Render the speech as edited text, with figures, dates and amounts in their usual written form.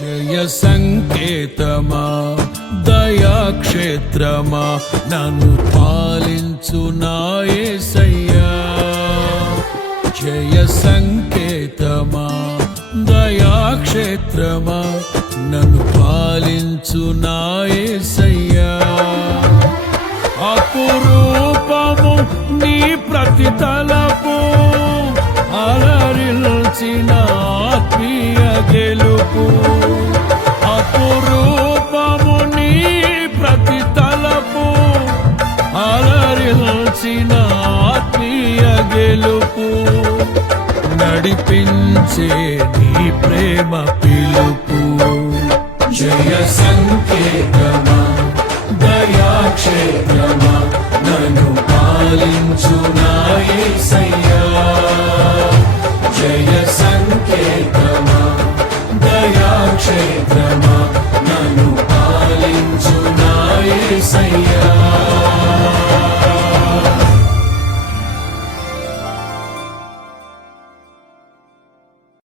జయ సంకేతమా దయాక్షేత్రమా నన్ను పాలించు నా యేసయ్యా. జయ సంకేతమా దయాక్షేత్రమా నన్ను పాలించు నా యేసయ్యా. అపురూపము నీ ప్రతి తలపు అలరిల్చిన ఆత్మీయ గెలుపు. అపురూపము నీ ప్రతి తలపు అలరిల్చిన ఆత్మీయ గెలుపు. నడిపించే నీ ప్రేమ పిలుపు. జయ సంకేతమా దయాక్షేత్రమా నన్ను పాలించు నా యేసయ్యా. జయ సంకేతమా దయాక్షేత్రమా